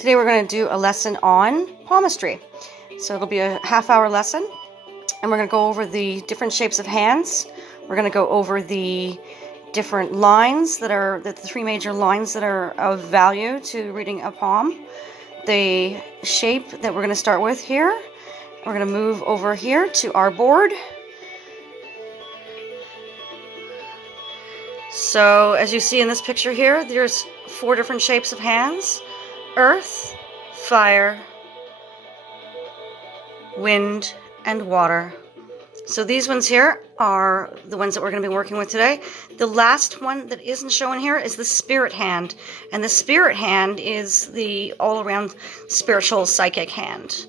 Today we're going to do a lesson on palmistry. So it'll be a half-hour lesson, and we're going to go over the different shapes of hands. We're going to go over the different lines the three major lines that are of value to reading a palm. The shape that we're going to start with here, we're going to move over here to our board. So as you see in this picture here, there's 4 different shapes of hands: earth, fire, wind, and water. So these ones here are the ones that we're going to be working with today. The last one that isn't shown here is the spirit hand. And the spirit hand is the all-around spiritual psychic hand.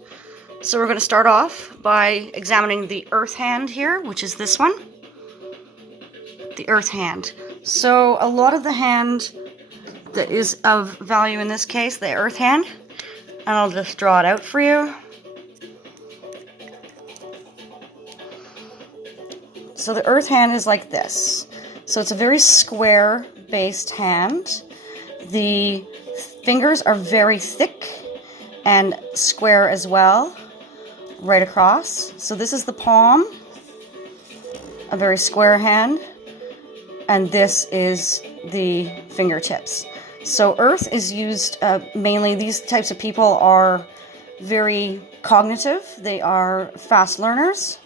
So we're going to start off by examining the earth hand here, which is this one. The earth hand. So a lot of the hand that is of value in this case, the earth hand, and I'll just draw it out for you. So the earth hand is like this. So it's a very square based hand. The fingers are very thick and square as well, right across. So this is the palm, a very square hand, and this is the fingertips. So earth is used mainly, these types of people are very cognitive. They are fast learners.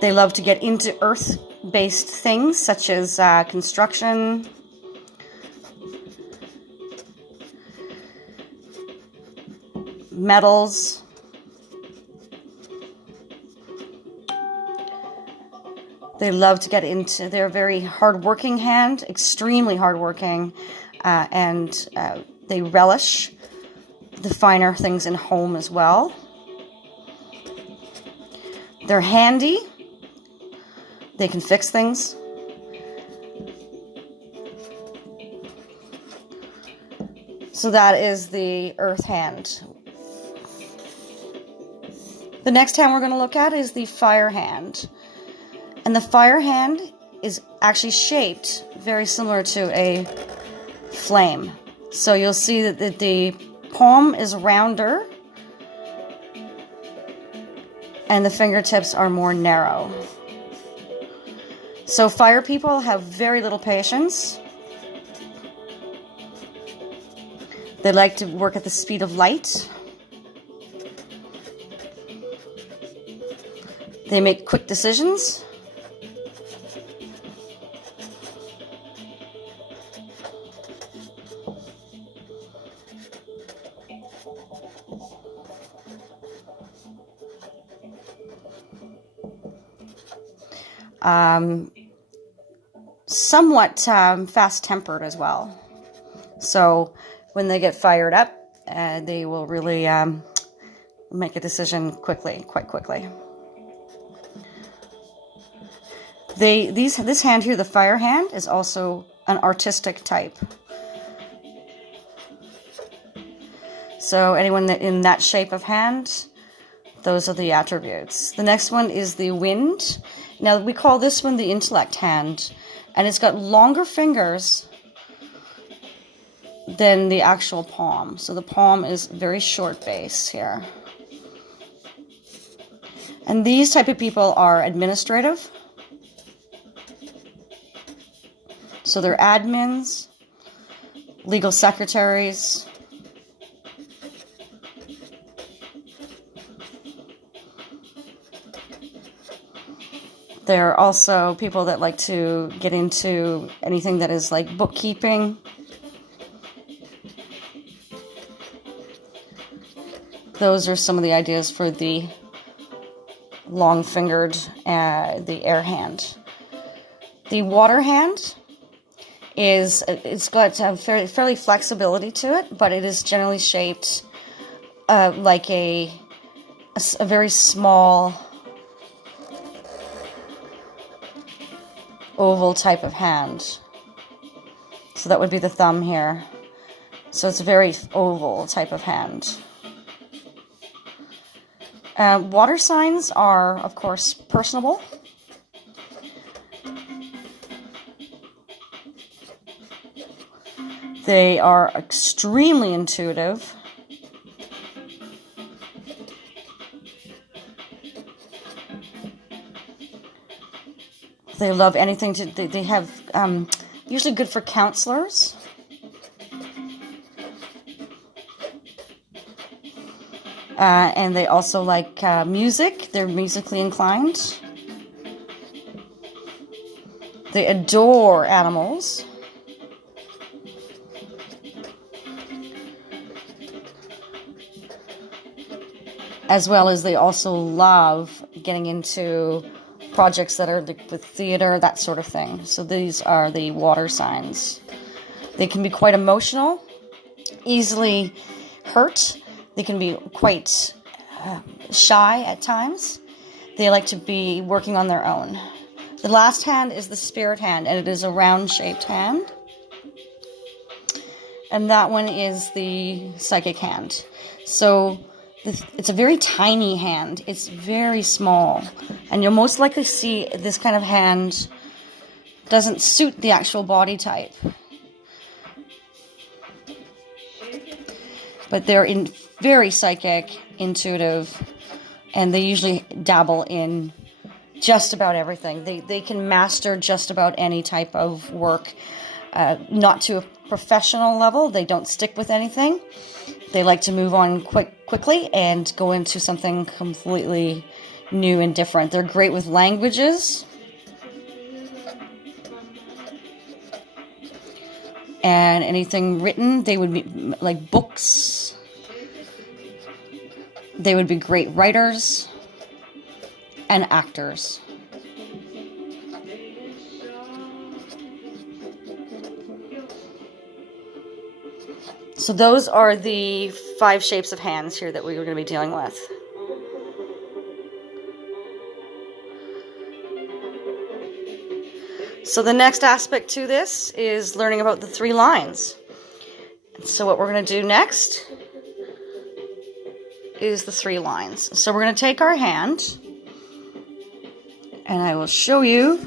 They love to get into earth-based things such as construction, metals, they love to get into, they're a very hard-working hand, extremely hard-working, and they relish the finer things in home as well. They're handy. They can fix things. So that is the earth hand. The next hand we're going to look at is the fire hand. And the fire hand is actually shaped very similar to a flame. So you'll see that the palm is rounder and the fingertips are more narrow. So fire people have very little patience. They like to work at the speed of light. They make quick decisions. Somewhat fast-tempered as well. So when they get fired up, they will really make a decision quickly, quite quickly. This hand here, the fire hand, is also an artistic type. So anyone that in that shape of hand, those are the attributes. The next one is the wind. Now we call this one the intellect hand, and it's got longer fingers than the actual palm. So the palm is very short base here. And these type of people are administrative. So they're admins, legal secretaries, there are also people that like to get into anything that is like bookkeeping. Those are some of the ideas for the long-fingered, the air hand. The water hand it's got fairly flexibility to it, but it is generally shaped like a very small oval type of hand. So that would be the thumb here. So it's a very oval type of hand. Water signs are, of course, personable. They are extremely intuitive. They love anything they have, usually good for counselors. And they also like music. They're musically inclined. They adore animals. As well as they also love getting into projects that are with theater, that sort of thing. So these are the water signs. They can be quite emotional, easily hurt. They can be quite shy at times. They like to be working on their own. The last hand is the spirit hand, and it is a round-shaped hand. And that one is the psychic hand. So it's a very tiny hand. It's very small. And you'll most likely see this kind of hand doesn't suit the actual body type. But they're very psychic, intuitive, and they usually dabble in just about everything. They can master just about any type of work. Not to a professional level. They don't stick with anything. They like to move on quickly and go into something completely new and different. They're great with languages. And anything written, they would be like books. They would be great writers and actors. So those are the 5 shapes of hands here that we were going to be dealing with. So the next aspect to this is learning about the 3 lines. So what we're going to do next is the 3 lines. So we're going to take our hand, and I will show you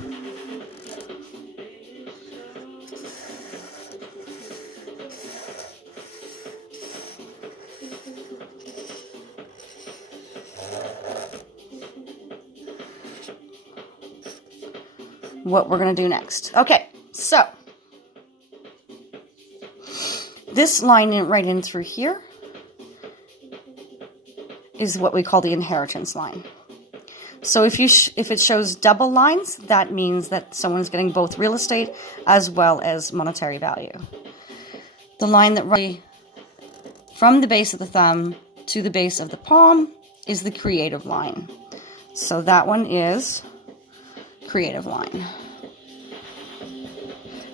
what we're going to do next. Okay, so this line right in through here is what we call the inheritance line. So if it shows double lines, that means that someone's getting both real estate as well as monetary value. The line that runs from the base of the thumb to the base of the palm is the creative line. So that one is creative line.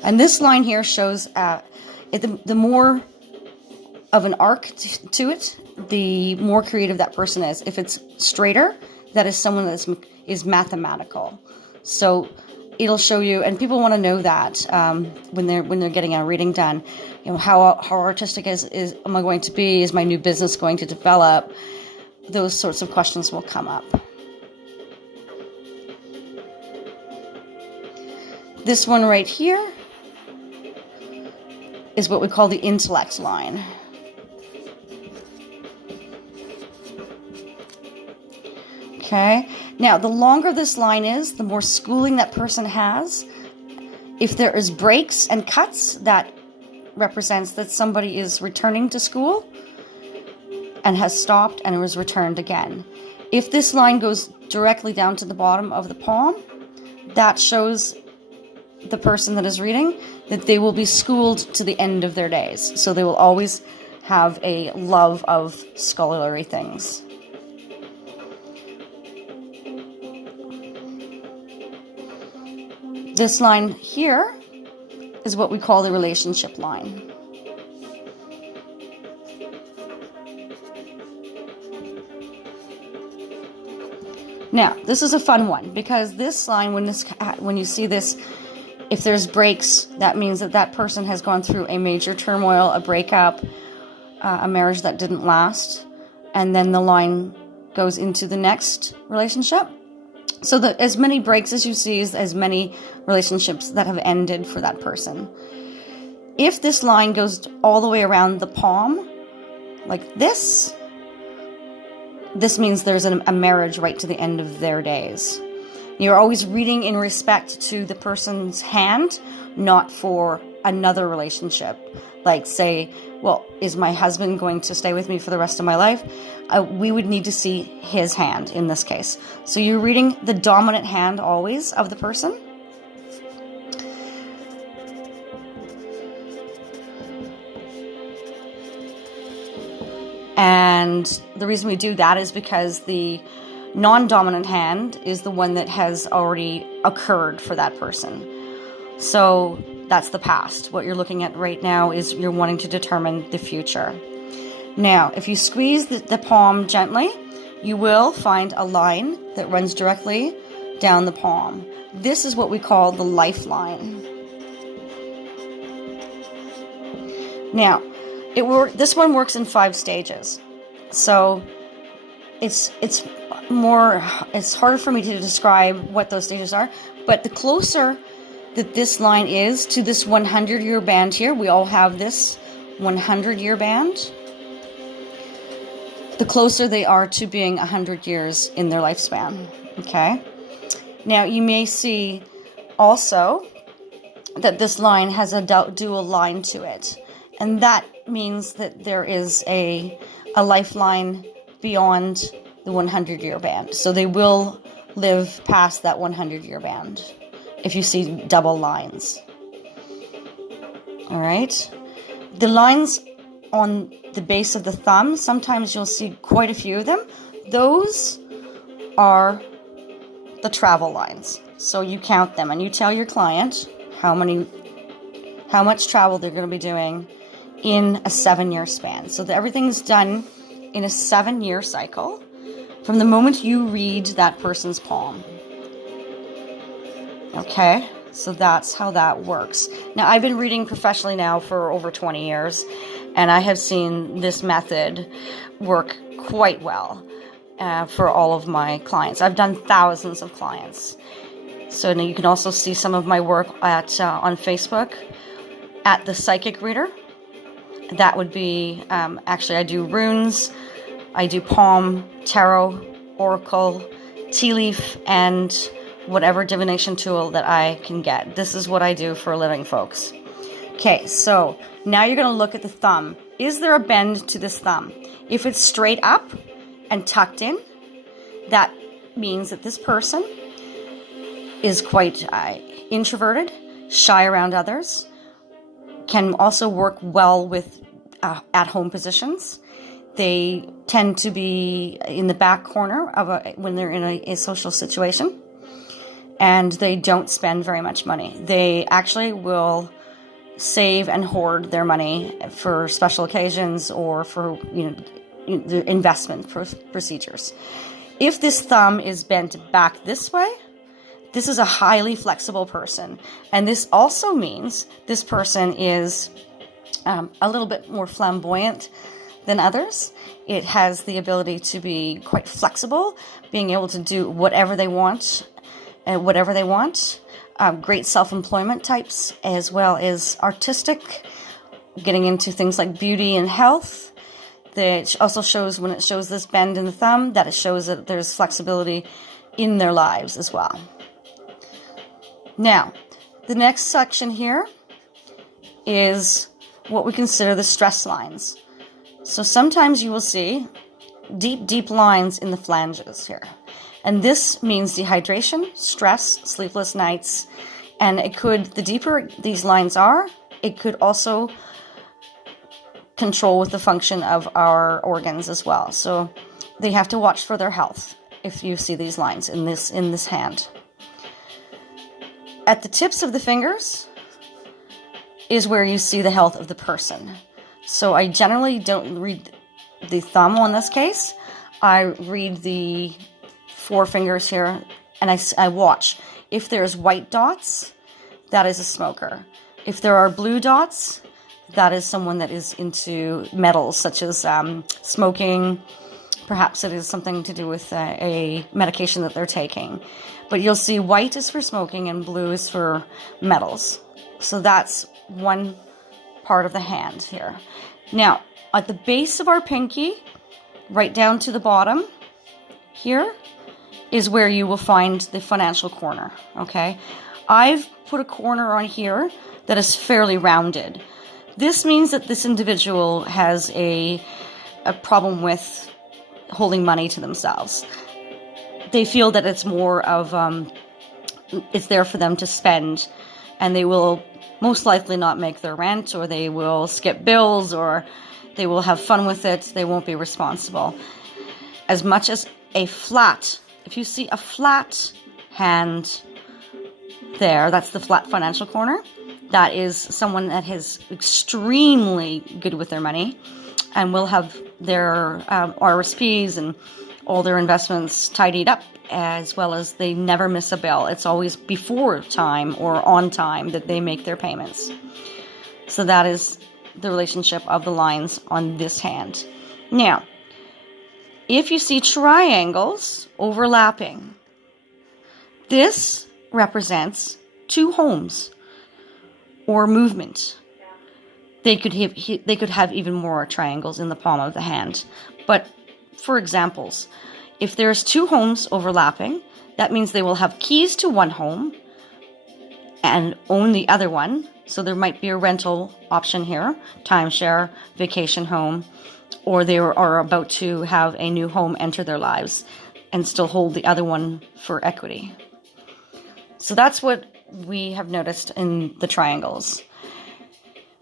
And this line here shows the more of an arc to it, the more creative that person is. If it's straighter, that is someone that is mathematical. So it'll show you, and people want to know that when they're getting a reading done. You know, how artistic am I going to be? Is my new business going to develop? Those sorts of questions will come up. This one right here is what we call the intellect line. Okay, now the longer this line is, the more schooling that person has. If there is breaks and cuts, that represents that somebody is returning to school and has stopped and was returned again. If this line goes directly down to the bottom of the palm, that shows the person that is reading that they will be schooled to the end of their days. So they will always have a love of scholarly things. This line here is what we call the relationship line. Now, this is a fun one because this line, when you see this, if there's breaks, that means that person has gone through a major turmoil, a breakup, a marriage that didn't last, and then the line goes into the next relationship. So that as many breaks as you see is as many relationships that have ended for that person. If this line goes all the way around the palm, like this means there's a marriage right to the end of their days. You're always reading in respect to the person's hand, not for another relationship. Like, say, well, is my husband going to stay with me for the rest of my life? We would need to see his hand in this case. So you're reading the dominant hand always of the person. And the reason we do that is because the non-dominant hand is the one that has already occurred for that person. So that's the past. What you're looking at right now is you're wanting to determine the future. Now, if you squeeze the palm gently, you will find a line that runs directly down the palm. This is what we call the lifeline. Now, this one works in 5 stages. So it's harder for me to describe what those stages are, but the closer that this line is to this 100-year band here, we all have this 100-year band, the closer they are to being 100 years in their lifespan. Okay? Now, you may see also that this line has a dual line to it, and that means that there is a lifeline beyond the 100-year band. So they will live past that 100-year band if you see double lines. All right? The lines on the base of the thumb, sometimes you'll see quite a few of them. Those are the travel lines. So you count them and you tell your client how much travel they're going to be doing in a 7-year span. So that everything's done in a 7-year cycle from the moment you read that person's palm. Okay, so that's how that works. Now, I've been reading professionally now for over 20 years, and I have seen this method work quite well for all of my clients. I've done thousands of clients. So now you can also see some of my work on Facebook at The Psychic Reader. That would be, actually I do runes, I do palm, tarot, oracle, tea leaf, and whatever divination tool that I can get. This is what I do for a living, folks. Okay, so now you're going to look at the thumb. Is there a bend to this thumb? If it's straight up and tucked in, that means that this person is quite introverted, shy around others, can also work well with at-home positions. They tend to be in the back corner when they're in a social situation, and they don't spend very much money. They actually will save and hoard their money for special occasions or for the investment procedures. If this thumb is bent back this way, this is a highly flexible person. And this also means this person is a little bit more flamboyant than others. It has the ability to be quite flexible, being able to do whatever they want, great self-employment types, as well as artistic, getting into things like beauty and health. That also shows, when it shows this bend in the thumb, that it shows that there's flexibility in their lives as well. Now, the next section here is what we consider the stress lines. So sometimes you will see deep lines in the flanges here. And this means dehydration, stress, sleepless nights, and the deeper these lines are, it could also control with the function of our organs as well. So they have to watch for their health if you see these lines in this hand. At the tips of the fingers is where you see the health of the person. So I generally don't read the thumb on this case. I read the 4 fingers here, and I watch. If there's white dots, that is a smoker. If there are blue dots, that is someone that is into metals, such as smoking. Perhaps it is something to do with a medication that they're taking. But you'll see white is for smoking and blue is for metals. So that's one part of the hand here. Now, at the base of our pinky, right down to the bottom here, is where you will find the financial corner, okay? I've put a corner on here that is fairly rounded. This means that this individual has a problem with holding money to themselves. They feel that it's more of, it's there for them to spend, and they will most likely not make their rent, or they will skip bills, or they will have fun with it. They won't be responsible. As much as a flat, if you see a flat hand there, that's the flat financial corner. That is someone that is extremely good with their money and will have their RSPs and all their investments tidied up, as well as they never miss a bill. It's always before time or on time that they make their payments. So that is the relationship of the lines on this hand. Now, if you see triangles overlapping, this represents two homes or movement. They could have even more triangles in the palm of the hand. But for examples, if there's two homes overlapping, that means they will have keys to one home and own the other one. So there might be a rental option here, timeshare, vacation home, or they are about to have a new home enter their lives and still hold the other one for equity. So that's what we have noticed in the triangles.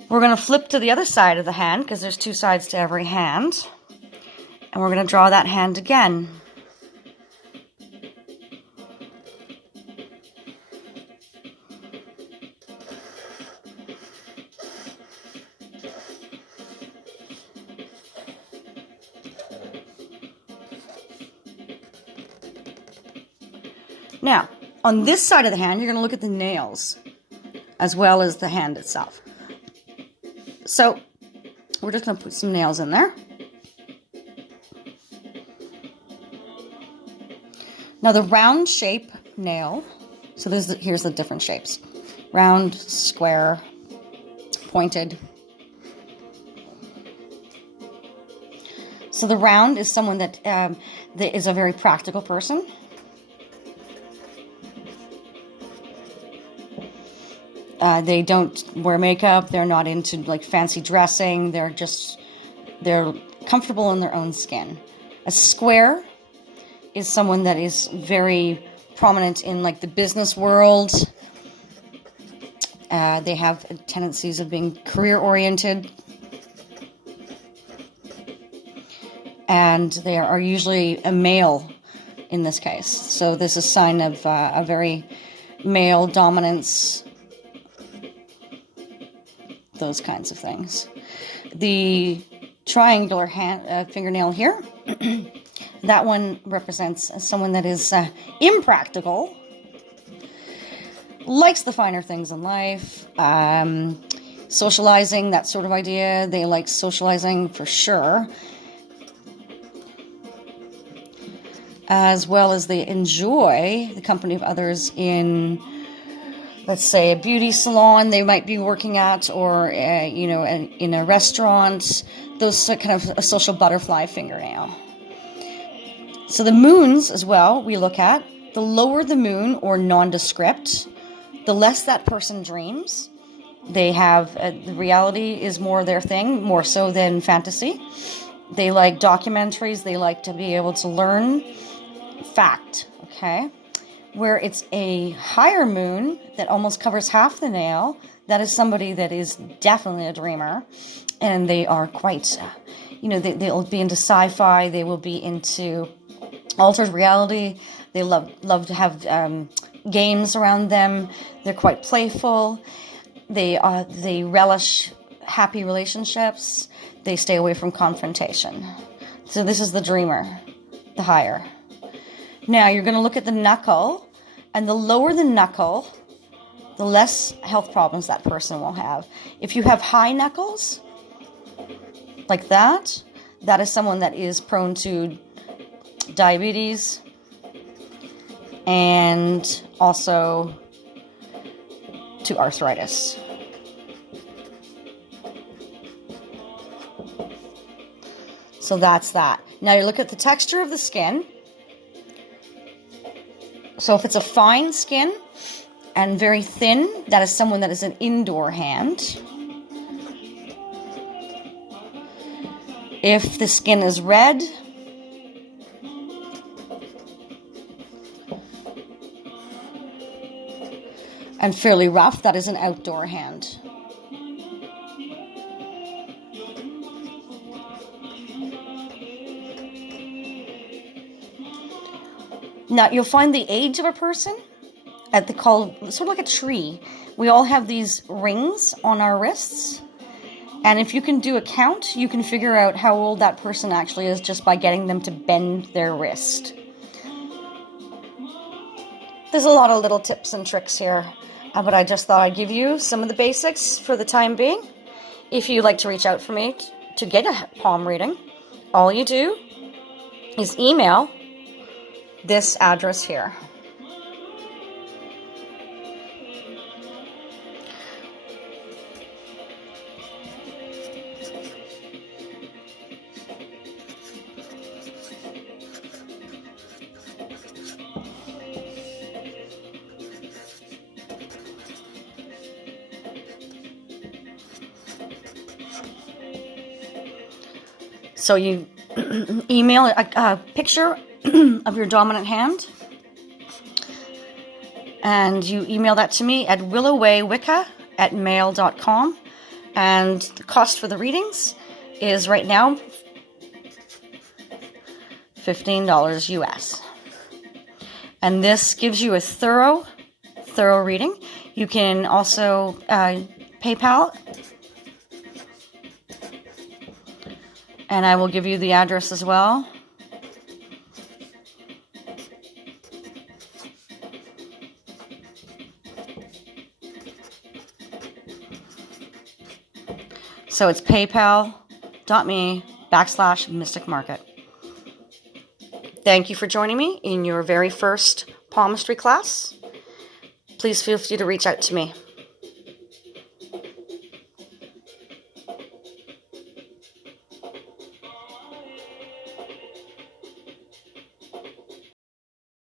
We're going to flip to the other side of the hand, because there's two sides to every hand. And we're going to draw that hand again. Now, on this side of the hand, you're going to look at the nails as well as the hand itself. So, we're just going to put some nails in there. Now, the round shape nail, so here's the different shapes. Round, square, pointed. So the round is someone that is a very practical person. They don't wear makeup. They're not into like fancy dressing. They're comfortable in their own skin. A square is someone that is very prominent in like the business world. They have tendencies of being career oriented. And they are usually a male in this case. So this is a sign of a very male dominance, those kinds of things. The triangular fingernail here, that one represents someone that is impractical, likes the finer things in life, socializing, that sort of idea. They like socializing for sure, as well as they enjoy the company of others in, let's say, a beauty salon they might be working at, or in a restaurant. Those kind of a social butterfly fingernail. So the moons as well, we look at. The lower the moon or nondescript, the less that person dreams. They have, the reality is more their thing, more so than fantasy. They like documentaries. They like to be able to learn fact, okay? Where it's a higher moon that almost covers half the nail, that is somebody that is definitely a dreamer. And they are quite, they'll be into sci-fi. They will be into altered reality. They love to have games around them. They're quite playful. They relish happy relationships. They stay away from confrontation. So this is the dreamer, the higher. Now you're going to look at the knuckle, and the lower the knuckle, the less health problems that person will have. If you have high knuckles, like that, that is someone that is prone to diabetes and also to arthritis. So that's that. Now you look at the texture of the skin. So if it's a fine skin and very thin, that is someone that is an indoor hand. If the skin is red, and fairly rough, that is an outdoor hand. Now, you'll find the age of a person at the call, sort of like a tree. We all have these rings on our wrists. And if you can do a count, you can figure out how old that person actually is just by getting them to bend their wrist. There's a lot of little tips and tricks here, but I just thought I'd give you some of the basics for the time being. If you'd like to reach out for me to get a palm reading, all you do is email this address here. So you email a picture of your dominant hand, and you email that to me at willowaywicca@mail.com. And the cost for the readings is right now $15 US. And this gives you a thorough reading. You can also PayPal, and I will give you the address as well. So it's paypal.me/Mystic Market. Thank you for joining me in your very first palmistry class. Please feel free to reach out to me.